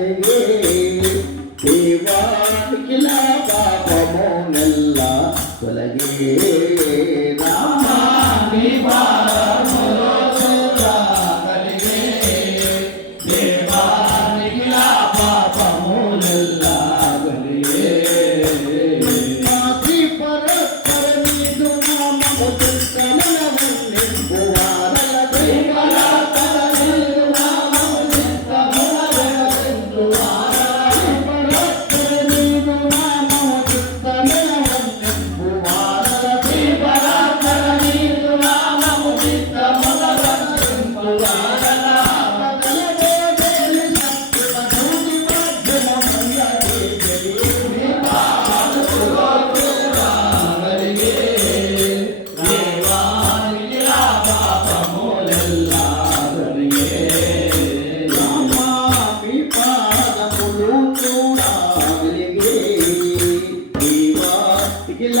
తలయే దేవా మిగిలిన పాపము నెల్లా తొలగే ಇಲ್ಲ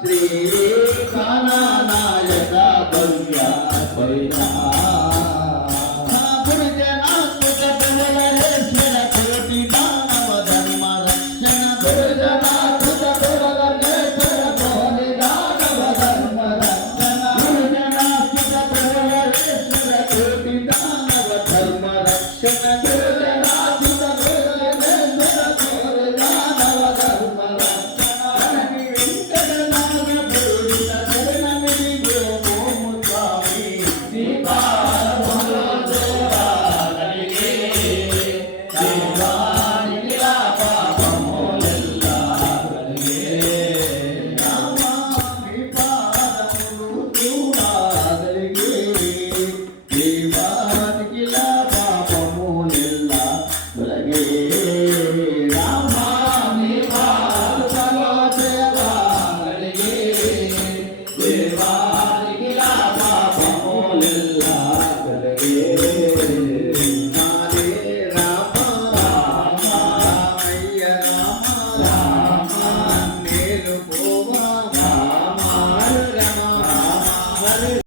శ్రీ కానా నాయక భవ్య. భైనా